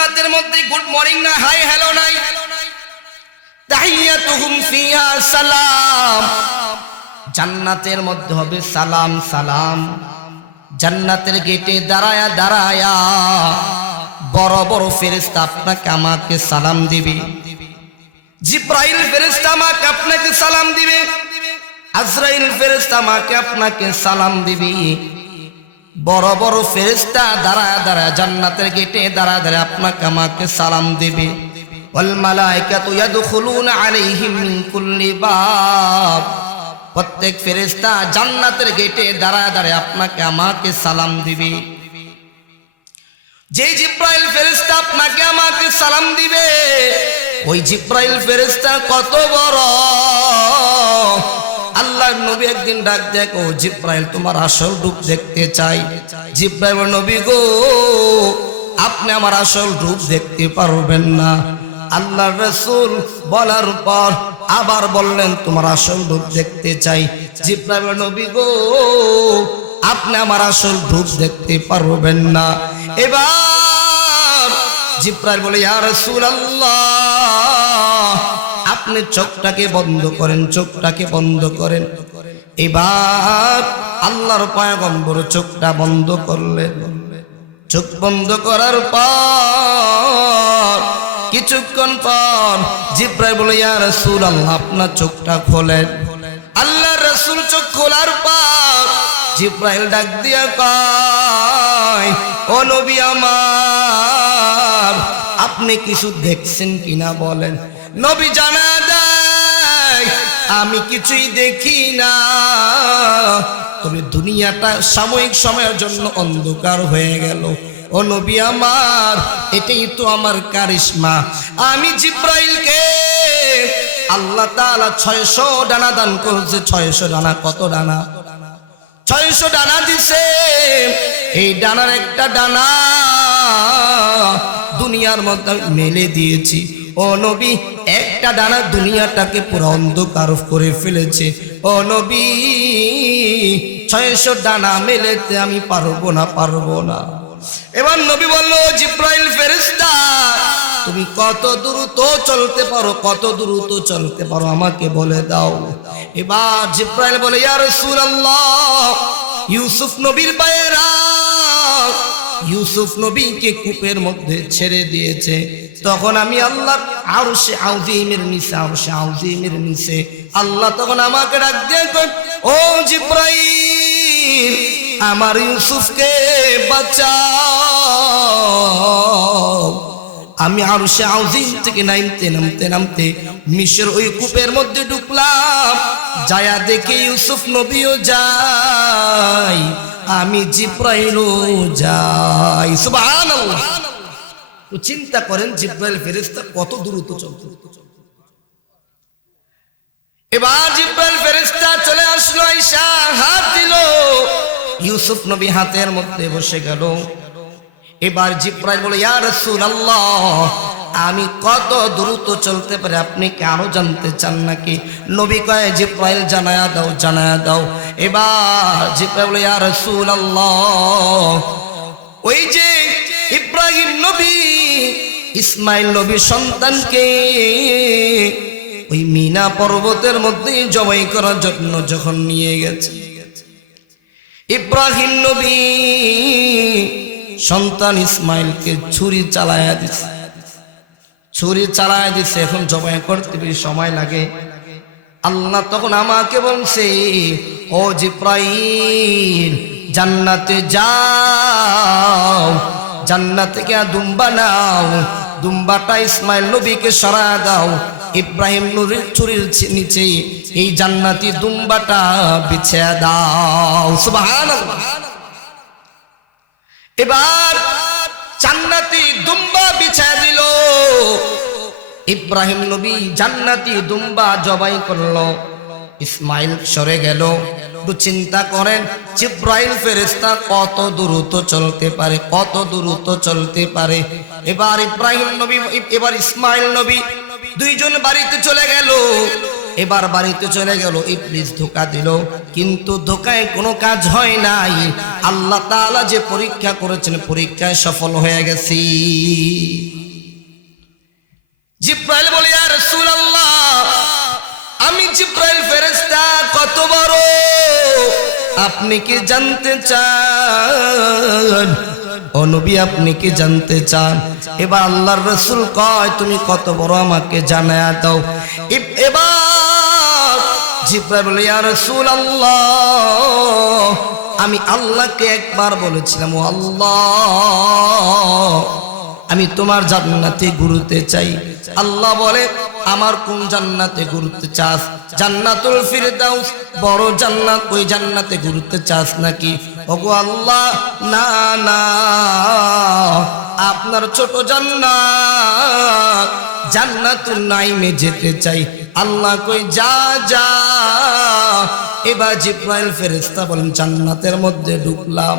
জান্নাতের মধ্যে good morning না, হাই, হ্যালো নাই। তাহিয়াতুহুম ফিহা সালাম। জান্নাতের মধ্যে হবে সালাম সালাম। জান্নাতের গেটে দাঁড়ায়া দাঁড়ায়া। বড় বড় ফেরেস্তা আপনাকে, আমাকে সালাম দিবে। জিব্রাইল ফেরেস্তা আমাকে আপনাকে সালাম দিবে। আজরাইল ফেরেস্তা আমাকে আপনাকে সালাম দিবে। বড় বড় ফেরেস্তা দাঁড়ায় দাঁড়ায় জান্নাতের গেটে দাঁড়ায় দাঁড়ায় আপনাকে আমাকে সালাম দিবে। প্রত্যেক ফেরেস্তা জান্নাতের গেটে আপনাকে আমাকে সালাম দিবে। যে জিব্রাইল ফেরেস্তা আপনাকে আমাকে সালাম দিবে, ওই জিব্রাইল ফেরেস্তা কত বড় আল্লাহর নবী একদিন ডাক দেখ ও জিব্রাইল, তোমার আসল রূপ দেখতে চাই। জিব্রাইল নবী গো, আপনি আমার আসল রূপ দেখতে পারবেন না। আল্লাহর রসুল বলার পর আবার বললেন, তোমার আসল রূপ দেখতে চাই। জিব্রাইল নবী গো, আপনি আমার আসল রূপ দেখতে পারবেন না। এবার জিব্রাইল বলে, ইয়া রাসূলুল্লাহ আপনি চোখটাকে বন্ধ করেন, চোখটাকে বন্ধ করেন। এবার আল্লাহর পয়গম্বর চোখটা বন্ধ করলেন। চোখ বন্ধ করার পর, কিছুক্ষণ পর জিব্রাইল বলে ইয়া রাসূলুল্লাহ, আপনার চোখটা খোলেন। আল্লাহ রসুল চোখ খোলার পর জিব্রাইল ডাক দিয়া কয়, ও নবী আমার, আপনি কিছু দেখছেন কিনা বলেন? নবী জানা দেয় আমি কিছুই দেখি না। তবে দুনিয়াটা সাময়িক সময়ের জন্য অন্ধকার হয়ে গেল। ও নবী আমার, এটাই তো আমার কারিশমা। আমি জিব্রাইলকে আল্লাহ তাআলা ছয়শো ডানা দান করছে। ছয়শো ডানা কত ডানা? ছয়শো ডানা দিছে। এই ডানার একটা ডানা দুনিয়ার মধ্যে মেলে দিয়েছি। ও নবী, একটা ডানা দুনিয়াটাকে পুরো অন্ধকার করে ফেলেছে। ও নবী, ছয়শো ডানা মেলেতে আমি পারব না পারব না। এবার নবী বলল জিব্রাইল ফেরেস্তা তুমি কত দ্রুত চলতে পারো, কত দ্রুত চলতে পারো, আমাকে বলে দাও। এবার জিব্রাইল বলে, ইয়া রাসূলুল্লাহ, ইউসুফ নবীর পায়েরা ইউসুফ নবীকে কূপের মধ্যে ছেড়ে দিয়েছে। তখন আমি আল্লাহ আরও সে আউজিমের নিচে আরও সে আউজিমের নিচে আল্লাহ তখন আমাকে ডাক দিয়ে ও জিব্রাইল, আমার ইউসুফকে বাঁচাও। আমি আরও সে আউজিম থেকে নামতে নামতে নামতে মিশর ওই কূপের মধ্যে ঢুকলাম। যায়া দেখে ইউসুফ নবীও যাই আমি জিব্রাইলও যাই। সুবহানাল্লাহ। তো চিন্তা করেন, জিব্রাইল ফেরেশতা কত দ্রুত চলতে এবার জিব্রাইল ফেরেশতা চলে আসলো, আইসা হাত দিল। ইউসুফ নবী হাতের মধ্যে বসে গেল। এবার জিব্রাইল বলে, ইয়া রাসূলুল্লাহ, আমি কত দ্রুত চলতে পারি, আপনি কি আরও জানতে চান নাকি? নবী কয়, জিব্রাইল, জানায়া দাও জানায়া দাও। এবার জিব্রাইল বলে, ইয়া রাসূলুল্লাহ, ওই যে ইব্রাহিম নবী, ইসমাইল নবী সন্তানকে ওই মিনা পর্বতের মধ্যে জবাই করার জন্য যখন নিয়ে গেছে। ইব্রাহিম নবী সন্তান ইসমাইলকে ছুরি চালায়া দিছে। ছুরি চালায়া দিছে, এখন জবাই করতে বেশি সময় লাগে। আল্লাহ তখন আমাকে বলছে, ও জিব্রাইল, জান্নাতে যাও, জান্নাতে গিয়া দুম্বা নাও, দুম্বাটা ইসমাইল নবীকে সরা দাও। ইব্রাহিম নুরির চুরির নিচে এই জান্নাতি দুম্বাটা বিছে দাও। সুবহানাল্লাহ। এবার জান্নাতি দুম্বা বিছায় দিল। ইব্রাহিম নবী জান্নাতি দুম্বা জবাই করল। ইসমাইল সরে গেল। চিন্তা করেন, জিব্রাইল ফেরেস্তা কত দ্রুত চলতে পারে, কত দ্রুত চলতে পারে। এবার ইব্রাহিম নবী, এবার ইসমাইল নবী দুইজন বাড়িতে চলে গেল। এবার বাড়িতে চলে গেল, ইবলিস ধোকা দিল। কিন্তু ধোকায় কোনো কাজ হয় নাই। আল্লাহ তাআলা যে পরীক্ষা করেছেন, পরীক্ষায় সফল হয়ে গেছি। জিব্রাইল বলে আর রাসূলুল্লাহ, আমি জিব্রাইল ফেরেশতা, কত বড়? আপনি কি জানতে চান? ও নবী, আপনি কি জানতে চান? এবার আল্লাহর রসুল কয়, তুমি কত বড় আমাকে জানায় দাও। এবার আমি আল্লাহকে একবার বলেছিলাম, ও আল্লাহ, আমি তোমার জান্নাতে ঘুরতে চাই। আল্লাহ বলে, আমার কোন জান্নাতে ঘুরতে চাস? জান্নাতুল ফিরদাউস, বড় জান্নাত, ওই জান্নাতে ঘুরতে চাস নাকি? ওগো আল্লাহ, না না। আপনার ছোট জান্নাত জান্নাতুল নাইমে যেতে চাই। আল্লাহ কই, যা যা। এবার জিব্রাইল ফেরেশতা বলেন, জান্নাতের মধ্যে ঢুকলাম।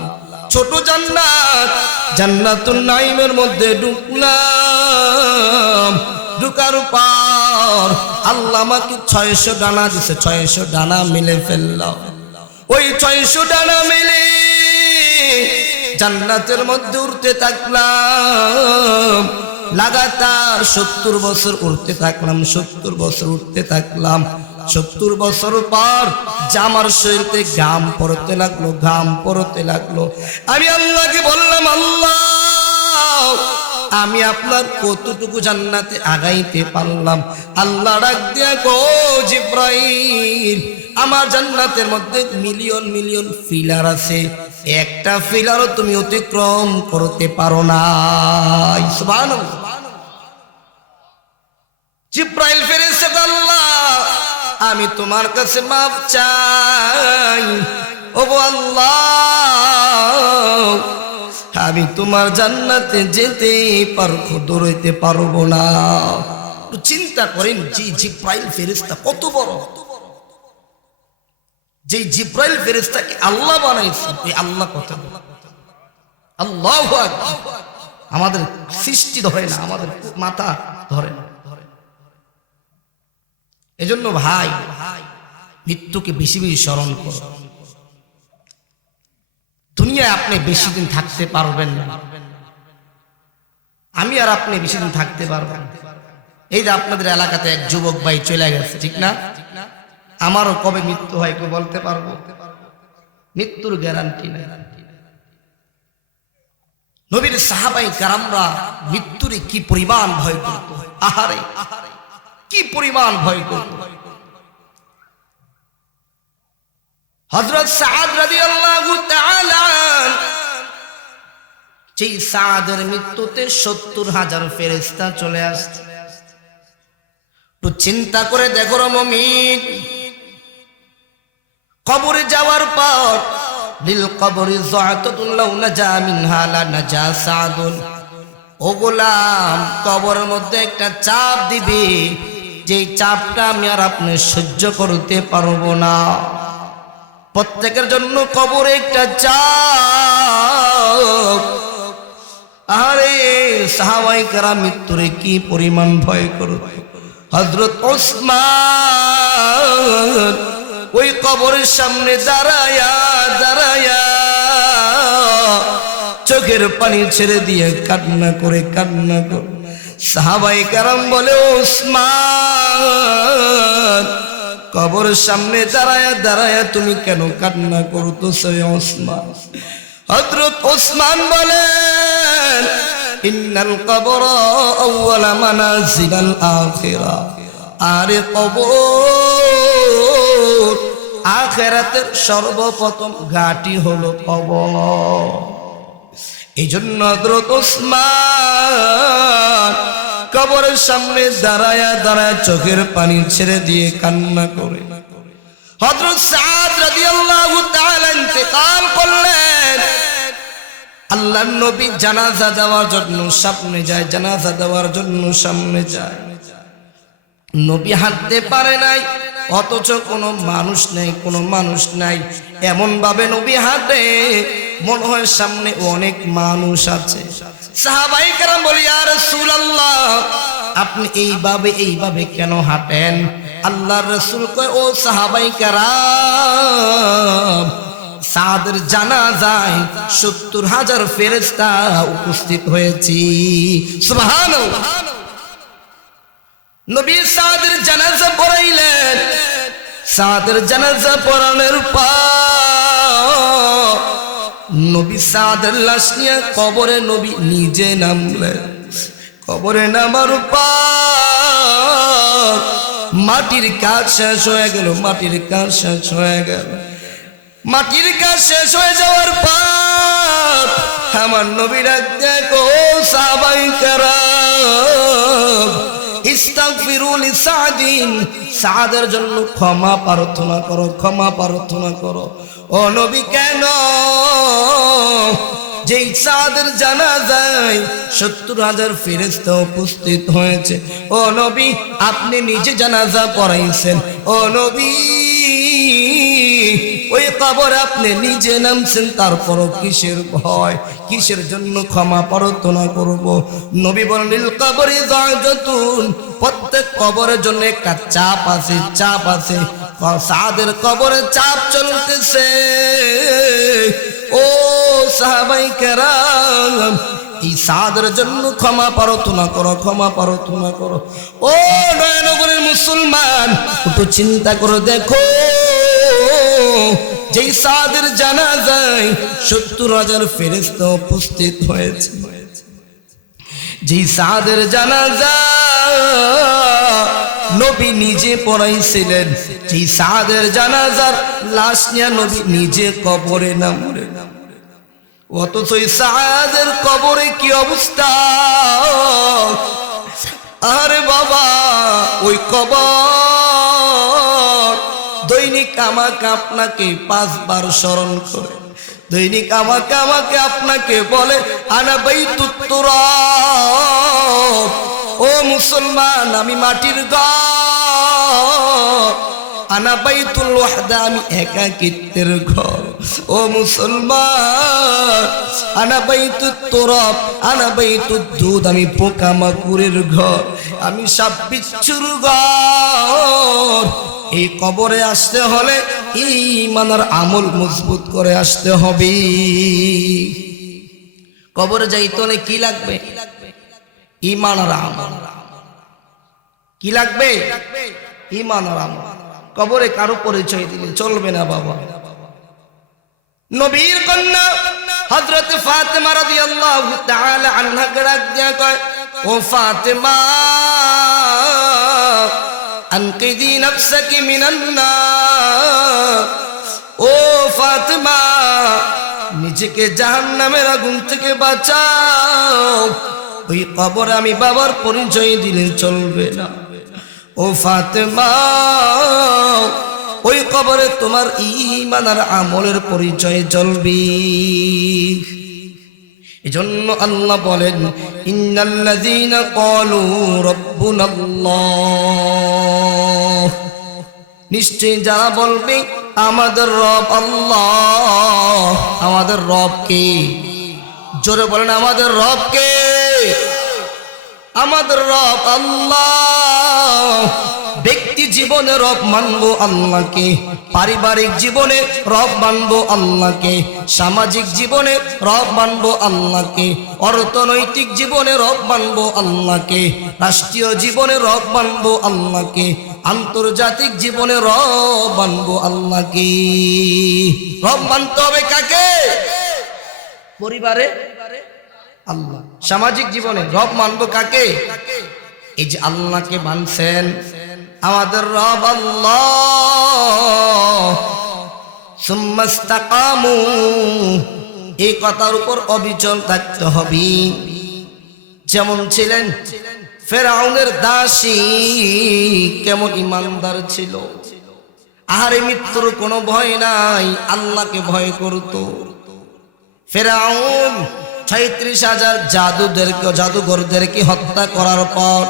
ছোট জান্নাত জান্নাতুল নাইমের মধ্যে ঢুকলাম। ঢুকার পর আল্লাহ আমাকে ছয়শো ডানা দিছে, ছয়শো ডানা মিলে ফেললাম ওই ছয়শো ডানা মিলে জান্নাতের মধ্যে উঠতে থাকলাম, লাগাতার সত্তর বছর উঠতে থাকলাম, সত্তর বছর উঠতে থাকলাম, সত্তর বছর পর জামার শরীরতে ঘাম পড়তে লাগল, ঘাম পড়তে লাগল। আমি আল্লাহকে বললাম, আল্লাহ, আমি আপনার কতটুকু জান্নাতে আগাইতে পারলাম? আল্লাহ ডাক দিয়া, গো জিব্রাইল, আমার জান্নাতের মধ্যে মিলিয়ন মিলিয়ন ফিলার আছে। একটা ফিলারও তুমি অতিক্রম করতে পারো না জিব্রাইল ফেরেশতা আল্লাহ, আমি তোমার কাছে মাপ চাই। ও আল্লাহ, আমি তোমার জান্নাতে যেতে পারব, দৌড়াইতে পারব না। চিন্তা করেন যে জিব্রাইল ফেরেশতা কত বড়। যে জিব্রাইল ফেরেশতাকে আল্লাহ বানাইছে, এই আল্লাহ কথা আল্লাহ আমাদের সৃষ্টি ধরে না, আমাদের মাথা ধরে না। এজন্য ভাই, মৃত্যুকে বেশি বেশি স্মরণ করো। দুনিয়ায় আপনি বেশি দিন থাকতে পারবেন না। আমি আর আপনি বেশি দিন থাকতে পারবেন এই যে আপনাদের এলাকাতে এক যুবক ভাই চলে গেছে, ঠিক না? আমারও কবে মৃত্যু হয় কেউ বলতে পারব? মৃত্যুর গ্যারান্টি নবীর সাহাবাই কারামরা মৃত্যুরে কি পরিমাণ ভয় করত? আহারে, কি পরিমাণ ভয় করত? হজরত সাদ তাআলা সেই সাদের মৃত্যুতে সত্তর হাজার ফেরেস্তা চলে আসছে। একটু চিন্তা করে দেখো রে মমিন। কবরে যাওয়ার পর লিল কবরি যাতাতুন লাউ নাজা ও গোলাম, কবরের মধ্যে একটা চাপ দিবে যে চাপটা আমি আর আপনি সহ্য করতে পারব না। প্রত্যেকের জন্য কবরে একটা চাপ। আরে সাহাবাই কারা মৃত্যুরে কি পরিমাণ ভয় করবে হজরত ওসমান ওই কবরের সামনে দাঁড়ায়া দাঁড়ায়া চোখের পানি ছেড়ে দিয়ে কান্না করে কান্না করে। সাহাবাই কারাম বলে, ওসমান, কবরের সামনে দাঁড়ায়া দাঁড়ায়া তুমি কেন কান্না করতো সে ওসমান? হজরত ওসমান বলেন ইন্নাল কবর আউয়াল মানাজিলাল আখিরা। আরে কবর আখেরাতের সর্বপ্রথম ঘাটি হলো কবর। এই জন্য কবরের সামনে দাঁড়ায়া দাঁড়ায় চোখের পানি ছেড়ে দিয়ে কান্না করে। নবী জানাজা দেওয়ার জন্য সামনে যায়, জানাজা দেওয়ার জন্য সামনে যায়। নবী হাঁটতে পারে নাই অথচ কোনো মানুষ নেই, কোনো মানুষ নাই। এমন ভাবে নবী হাঁটে মনে হয় সামনে অনেক মানুষ আছে। আপনি এইভাবে এইভাবে কেন হাঁটেন? আল্লাহ রসুল কয়, ও সাহাবাই কেরাম, সাদের জানা যায় সত্তর হাজার ফেরেস্তা উপস্থিত হয়েছি। সুবহানাল্লাহ। নবী সাদের জানাজা পড়াইলেন। সাদের জানাজা পড়ানোর পর নবী সাদের লাশ নিয়ে কবরে নবী নিজে নামলেন। কবরে নামার মাটির কাজ শেষ হয়ে গেল, মাটির কাজ শেষ হয়ে গেল। মাটির কাজ শেষ হয়ে যাওয়ার পর আমার নবীরা দেখো সাবাই সাদের জন্য ক্ষমা প্রার্থনা করো, ক্ষমা প্রার্থনা করো। ও নবী, কেন? যেই সাদের জানা যায় সত্তর হাজার ফেরেস্তা উপস্থিত হয়েছে। ও নবী, আপনি নিজে জানাজা পড়াইছেন। ও নবী, ওই কবর আপনি নিজে নামছেন, তারপরও কিসের ভয়? কিসের জন্য ক্ষমা প্রার্থনা করব? নবী বলেন কবরে যতুন। প্রত্যেক কবরের জন্য একটা চাপ আছে চাপ আছে। সাদের কবরে চাপ চলতেছে। ও সাহাবাই কেরাম এই সাদের জন্য ক্ষমা প্রার্থনা করো, ক্ষমা প্রার্থনা করো। ও নয়নগরের মুসলমান, একটু চিন্তা করে দেখো। যেই সাদের জানা যায় সত্তর হাজার ফেরেস্তা উপস্থিত হয়েছে। যেই সাদের জানা নবী নিজে পড়াইছিলেন, যেই সাদের জানাজার লাশ নিয়ে নবী নিজে কবরে নামরে অথচ ওই সাদের কবরে কি অবস্থা? আরে বাবা, ওই কবর দৈনিক আমাকে আপনাকে পাঁচবার স্মরণ করে। দৈনিক আমাকে আমাকে আপনাকে বলে, আনা বই তুত্তর ও মুসলমান, আমি মাটির ঘর। আনা বাইতুল ওয়াহদা, আমি একাকিত্বের ঘর। ও মুসলমান, আনা বাইতুত তোরব বাইতুত দুধ, আমি পোকামাকুরের ঘর। আমি সাপ বিচ্ছুর ঘর। এই কবরে আসতে হলে ইমানার আমল মজবুত করে আসতে হবে। কবরে যাইতে হলে কি লাগবে? ইমানার আমল। কি লাগবে? ইমানার আমল। কবরে কারও পরিচয় দিলে চলবে না বাবা। নবীর কন্যা হযরত ফাতেমা রাদিয়াল্লাহু তাআলা আনহা ডাক দিয়া কয়, ও ফাতেমা আনকিদি নাফসাকি মিনান নার। ও ফাতেমা, নিজেকে জাহান্নামের আগুন থেকে বাঁচাও। ওই কবর আমি বাবার পরিচয় দিলে চলবে না। ও ফাতেমা, ওই কবরে তোমার ইমান আর আমলের পরিচয় চলবে এজন্য আল্লাহ বলেন, ইন্নাল্লাযীনা ক্বালু রাব্বুনাল্লাহ। নিশ্চয়ই যারা বলবে, আমাদের রব আল্লাহ। আমাদের রব কে? জোরে বলেন, আমাদের রব কে? আমাদের রব আল্লাহ। জীবনে রব মানবো আল্লাহকে, পারিবারিক জীবনে রব মানবো আল্লাহকে, সামাজিক জীবনে রব মানবো আল্লাহকে, অর্থনৈতিক জীবনে রব মানবো আল্লাহকে, রাষ্ট্রীয় জীবনে রব মানবো আল্লাহকে, আন্তর্জাতিক জীবনে রব মানবো আল্লাহকে। রব মানতে হবে কাকে? পরিবারে আল্লাহ। সামাজিক জীবনে রব মানবো কাকে? এই যে আল্লাহকে মানছেন আমাদের রব আল্লাহ। সুম্মাস্তাকামু এই কথার উপর অবিচল থাকতে হবে। যেমন ছিলেন ফেরাউনের দাসী, কেমন ইমানদার ছিল। আহারে মৃত্যুর কোনো ভয় নাই, আল্লাহকে ভয় করতো। ফেরাউন ছয়ত্রিশ হাজার জাদুদেরকে, জাদুঘরদেরকে হত্যা করার পর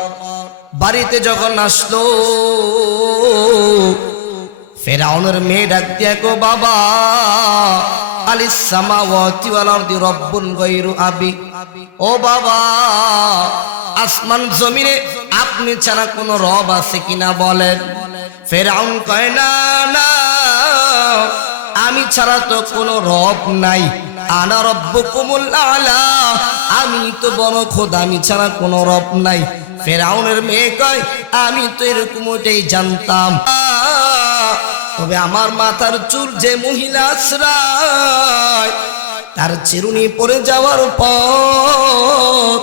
বাড়িতে যখন আসলো, ফেরাউনের মেয়ে ডাক দিয়া, গো বাবা ও বাবা, আসমান আপনি ছাড়া কোনো রব আছে কিনা বলেন? ফেরাউন কয়, না না। আমি ছাড়া তো কোনো রব নাই। আনা রব্বুকুমুল আলা। আমি তো বড় খোদা, আমি ছাড়া কোনো রব নাই। ফেরাউনের মেয়ে কয়, আমি তো এরকম ওটাই জানতাম। তবে আমার মাথার চুল যে মহিলা আশ্রয়, তার চিরুনি পড়ে যাওয়ার পর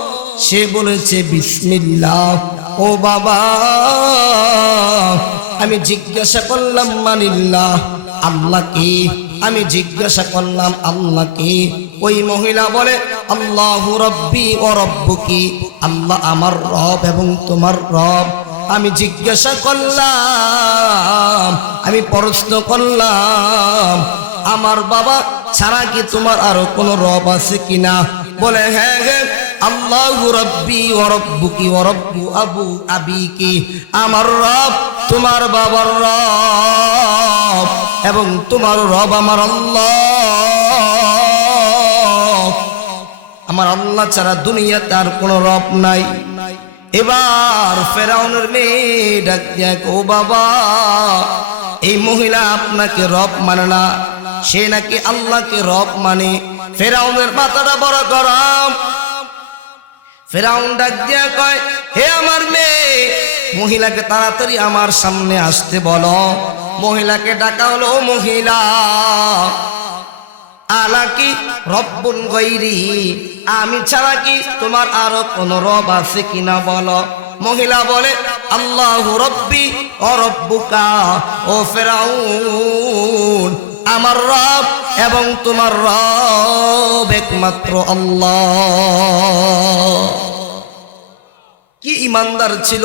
সে বলেছে, বিসমিল্লাহ, ও বাবা। আমি জিজ্ঞাসা করলাম, মানিল্লাহ? আল্লাহ কি আমি জিজ্ঞাসা করলাম আল্লাহ কি ওই মহিলা বলে, আল্লাহ রব্বি ও রব্বুকি, আল্লাহ আমার রব এবং তোমার রব। আমি জিজ্ঞাসা করলাম, আমি প্রশ্ন করলাম, আমার বাবা ছাড়া কি তোমার আরও কোনো রব আছে কিনা? বলে হ্যাঁ হ্যাঁ আল্লাহ রব্বি ও রব্বুকি, ও রব্বু আবু আবিকি, আমার রব, তোমার বাবার রব। এবং তোমার রব আমার আল্লাহ। আমার আল্লাহ ছাড়া দুনিয়াতে আর কোনো রব নাই। এবার ফেরাউনের মেয়ে ডাক দেখ ও বাবা, এই মহিলা আপনাকে রব মানে না, সে নাকি আল্লাহকে রব মানে। ফেরাউনের মাথাটা বড় গরম। ফেরাউন ডাক দিয়া কয়, হে আমার মেয়ে মহিলাকে তাড়াতাড়ি আমার সামনে আসতে বলো। মহিলাকে ডাকা হলো, মহিলা। আলাকি রব্বুন গৈরি আমি ছাড়া কি তোমার আরও কোন রব আছে কিনা বলো। মহিলা বলে, আল্লাহ রব্বি ও রব্বুকা ও ফেরাউন। আমার রব এবং তোমার রব একমাত্র আল্লাহ। কি ইমানদার ছিল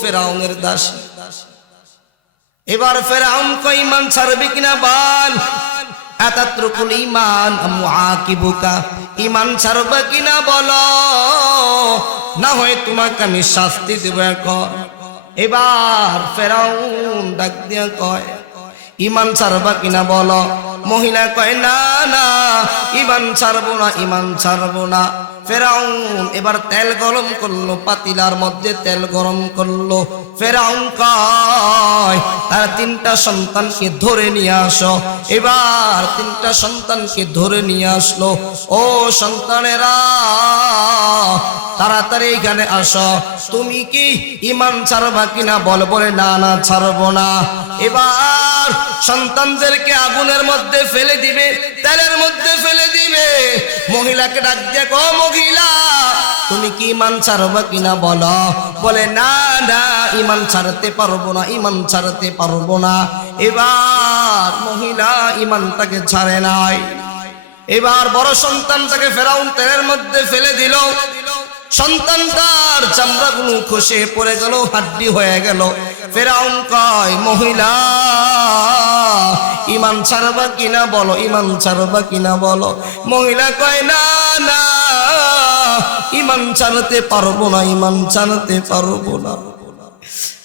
ফেরাউনের দাস। এবার ফেরাউন কো ইমান ছাড়বে কিনা বল আতাত্রুকুল ইমান, মুআকিবুকা। ইমান ছাড়বে কিনা বলো? না হয় তোমাকে আমি শাস্তি দেব এবার ফেরাউন ডাক দিয়া কয় ইমান ছাড়বা কিনা বলো? মহিলা কয়, না না, ইমান ছাড়বো না, ইমান ছাড়বো না। ফেরাউন এবার তেল গরম করল, পাতিলার মধ্যে তেল গরম করল। ফেরাউন কয়, তার তিনটা সন্তানকে ধরে নিয়ে আসো। এবার তিনটা সন্তানকে ধরে নিয়ে আসলো। ও সন্তানেরা, তাড়াতাড়ি এখানে আসো। তুমি কি ইমান ছাড়বা কিনা বল? বলে, না না, ছাড়বো না। এবার সন্তানদেরকে আগুনের মধ্যে ফেলে দিবে, তেলের মধ্যে ফেলে দিবে। মহিলাকে ডাক ও মহিলা, তুমি কি ইমান ছাড়বা কিনা বলো? বলে, না না, ইমান ছাড়তে পারব না, ইমান ছাড়তে পারব না। এবার মহিলা ইমানটাকে ছাড়ে নাই। এবার বড় সন্তানটাকে ফেরাউন তেলের মধ্যে ফেলে দিল। সন্তানটার চামড়াগুলো খসে পড়ে গেল, হাড্ডি হয়ে গেল। ফেরাউন কয়, মহিলা, ইমান ছাড়বা কিনা বলো, ইমান ছাড়বা কিনা বলো? মহিলা কয়, না না, ইমান ছাড়তে পারব না, ইমান ছাড়তে পারব না।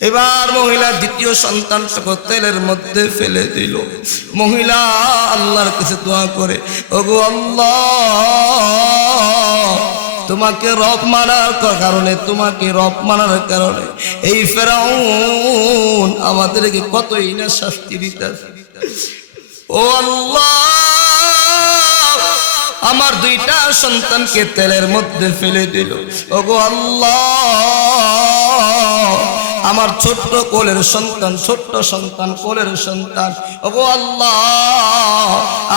এবার মহিলা দ্বিতীয় সন্তানটাকে তেলের মধ্যে ফেলে দিল। মহিলা আল্লাহর কাছে দোয়া করে, ওগো আল্লাহ তোমাকে রব মানার কারণে, তোমাকে রব মানার কারণে। এই ফেরাউন আমাদেরকে কতই না শাস্তি দিতে ও আল্লাহ, আমার দুইটা সন্তানকে তেলের মধ্যে ফেলে দিল। ওগো আল্লাহ, আমার ছোট্ট কোলের সন্তান, ছোট্ট সন্তান, কোলের সন্তান। ওগো আল্লাহ,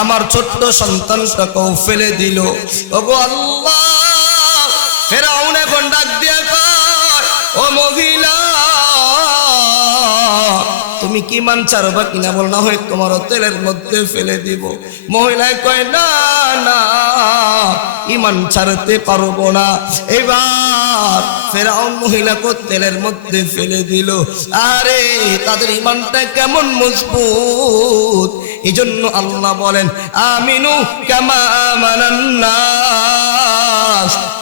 আমার ছোট্ট সন্তানটাকেও ফেলে দিল। ওগো আল্লাহ ফেরাউন এখন ডাক দিয়া ও মহিলা, তুমি কি মান চারবা কিনা বল না হয় তোমার তেলের মধ্যে ফেলে দিব। মহিলায় কয়, না না, ইমান ছাড়তে পারব না। এবার ফেরাউন মহিলাকে তেলের মধ্যে ফেলে দিল। আরে, তাদের ইমানটা কেমন মজবুত? এই জন্য আল্লাহ বলেন, আমিনু কামানান্নাস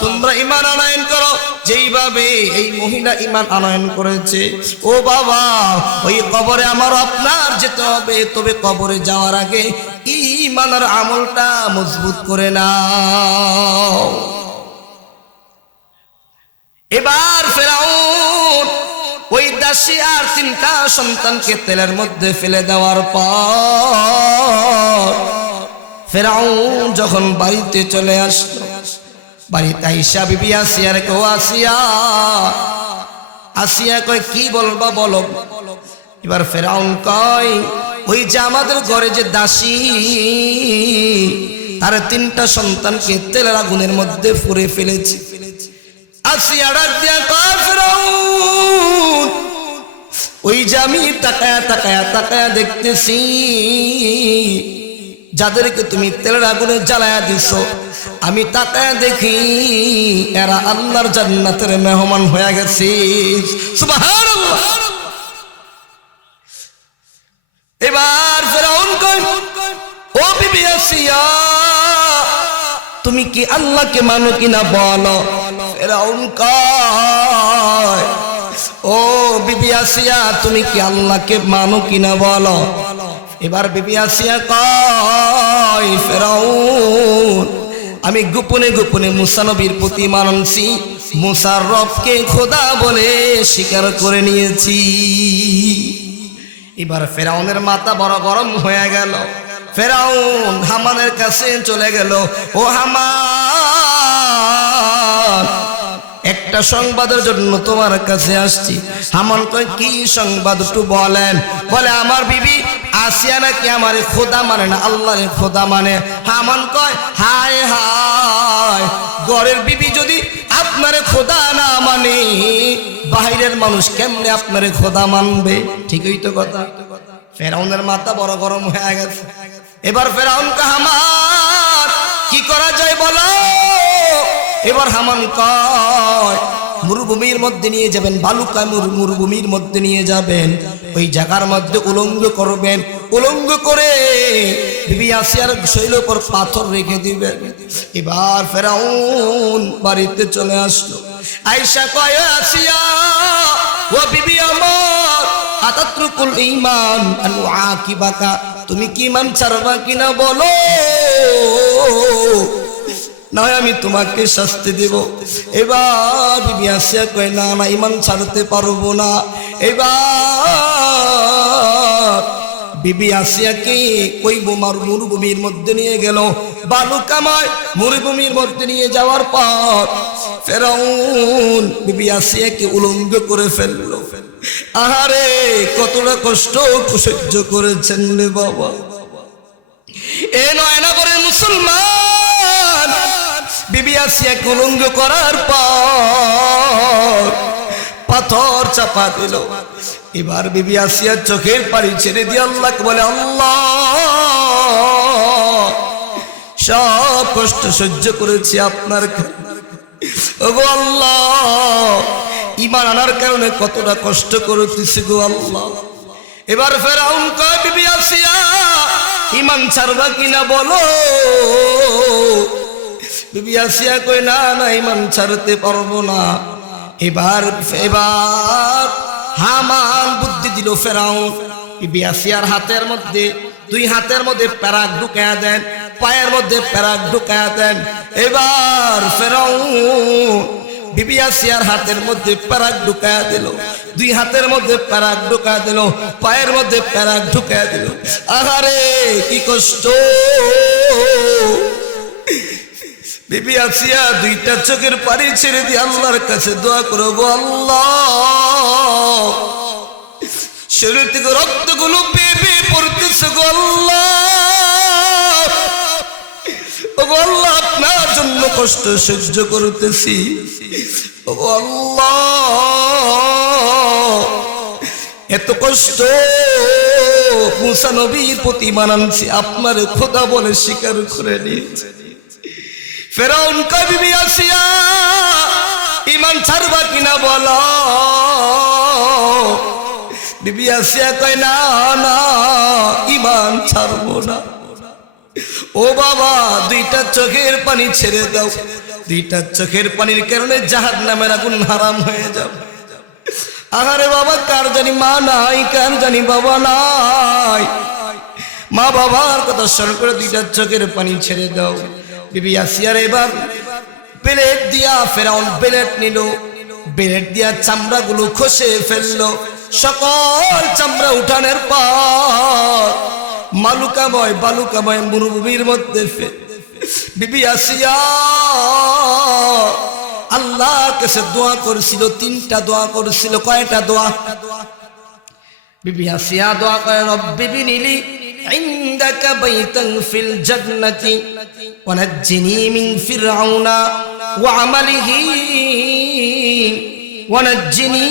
তোমরা ইমান আনয়ন করো। যেইভাবে এই মহিলা ইমান আনয়ন করেছে, ও বাবা, ওই কবরে আমার আপনার যেতে হবে, তবে কবরে যাওয়ার আগে ইমানের আমলটা মজবুত করে নাও। এবার ফেরাউন ওই দাসী আর তিনটা সন্তানকে তেলের মধ্যে ফেলে দেওয়ার পর, ফেরাউন যখন বাড়িতে চলে আসলো বাড়িতে আইসা বিবি আসিয়ার কেউ আসিয়া। আসিয়া কয়, কি বলবা বলো? এবার ফেরাউন কয়, ওই যে আমাদের ঘরে যে দাসী, তার তিনটা সন্তানকে তেলের আগুনের মধ্যে পুড়ে ফেলেছি। আসিয়া ডাক দিয়া কয়, ফেরাউন, ওই যে আমি তাকায়া তাকায়া তাকায়া দেখতেছি, যাদেরকে তুমি তেলের আগুনে জ্বালায়া দিছ আমি তাকায়া দেখি এরা আল্লাহর জান্নাতের মেহমান হয়ে গেছে। এবার তুমি কি আল্লাহকে মানো কিনা বলো? ও বিবি আসিয়া, তুমি কি আল্লাহকে মানো কিনা বলো? এবার বিবি আসিয়া কয়, ফেরাউন আমি গোপনে গোপনে মুসা নবীর প্রতি মানছি। মুসার রবকে খোদা বলে স্বীকার করে নিয়েছি। এবার ফেরাউনের মাথা বড় গরম হয়ে গেল। ফেরাউন হামানের কাছে চলে গেল। ও হামান একটা সংবাদের জন্য তোমার কাছে আসছি। হামান কয়, কি সংবাদ একটু বলেন? বলে, আমার বিবি আসিয়া নাকি আমার খোদা মানে না, আল্লাহর খোদা মানে। হামান কয়, হায় হায় গড়ের বিবি যদি আপনারে খোদা না মানে বাহিরের মানুষ কেমনে আপনারে খোদা মানবে? ঠিকই তো কথা। ফেরাউনের মাথা বড় গরম হয়ে গেছে। এবার ফেরাউন হামান কি করা যায় বলো? এবার হামান কয়, মরুভূমির মধ্যে নিয়ে যাবেন বালুকায় মরু মরুভূমির মধ্যে নিয়ে যাবেন। ওই জায়গার মধ্যে উলঙ্গ করবেন। উলঙ্গ করে বিবি উপর পাথর রেখে দিবেন। এবার ফেরাউন বাড়িতে চলে আসলো। আইসা কয়, আসিয়া, ও বিবি আমার, আতাত্রুকুল ইমান তুমি কি ইমান ছাড়বা কিনা বলো? নয়, আমি তোমাকে শাস্তি দেব। এবার বিবি আসিয়া কয়, না না, ইমান ছাড়তে পারব না। এবার বিবি আসিয়াকে ওই বোমার মরুভূমির মধ্যে নিয়ে গেল। বালু কামায় মরুভূমির মধ্যে নিয়ে যাওয়ার পর ফেরাউন বিবি আসিয়াকে উলঙ্গ করে ফেলল। আহারে, কতটা কষ্ট সহ্য করেছেন রে বাবা। এ নয়না করে মুসলমান বিবি আসিয়া কুলঙ্গ করার পর পাথর চাপা দিল। এবার বিবি আসিয়া চোখের পাড়ি ছেড়ে দিয়ে আল্লাহকে বলে, আল্লাহ, সব কষ্ট সহ্য করেছি আপনার ওগো আল্লাহ ইমান আনার কারণে কতটা কষ্ট করতেছি গো আল্লাহ। এবার ফেরাউন কয়, বিবি আসিয়া ইমান ছাড়বা কিনা বলো? বিবি আসিয়া কই না না, ইমান ছাড়তে পারব না। এবার এবার হামান বুদ্ধি দিল ফেরাউন বিবি হাতের মধ্যে, দুই হাতের মধ্যে প্যারাক ঢুকায়া দেন, পায়ের মধ্যে প্যারাক ঢুকায়া দেন। এবার ফেরাউন বিবি আসিয়ার হাতের মধ্যে প্যারাক ঢুকায়া দিল, দুই হাতের মধ্যে প্যারাক ঢুকায়া দিল, পায়ের মধ্যে প্যারাক ঢুকায়া দিল। আহারে, কি কষ্ট! বিবি আসিয়া দুইটা চোখের পানি ছেড়ে দিয়ে আল্লাহর কাছে দোয়া করো গো আল্লাহ। শরীর থেকে রক্তগুলো বেবে পড়তেছে গো আল্লাহ। আপনার জন্য কষ্ট সহ্য করতেছি। এত কষ্ট মুসা নবীর প্রতি মানানছি, আপনার খোদা বলে স্বীকার করে নিয়েছে। ফেরাউন কবিবি আসিয়া ইমান ছাড়বা কিনা বল? বিবি আসিয়া কয়, না না ইমান ছাড়বো না। ও বাবা, দুইটা চোখের পানি ছেড়ে দাও। দুইটা চোখের পানির কারণে জাহাজ নামের আগুন হারাম হয়ে যাবে। আহারে বাবা, কার জানি মা নাই, কার জানি বাবা নাই? মা বাবার কথা স্মরণ করে দুইটা চোখের পানি ছেড়ে দাও। বিবি আসিয়ার এবার বেলেট দিয়া ফেরাউন বেলেট নিল। বেলেট দিয়া চামড়াগুলো খসে ফেলল। সকল চামড়া উঠানের পর মালুকাময় বালুকাময় মরুভূমির মধ্যে বিবি আসিয়া আল্লাহ কাছে দোয়া করেছিল, তিনটা দোয়া করেছিল, কয়টা দোয়া? বিবি আসিয়া দোয়া করে, রব্বি বিনিলি عندك بيتا في الجنة ونجني من فرعون وعمله ونجني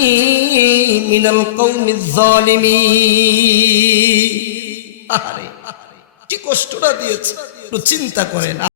من القوم الظالمين আরে কি কষ্টটা দিয়েছে একটু চিন্তা করেন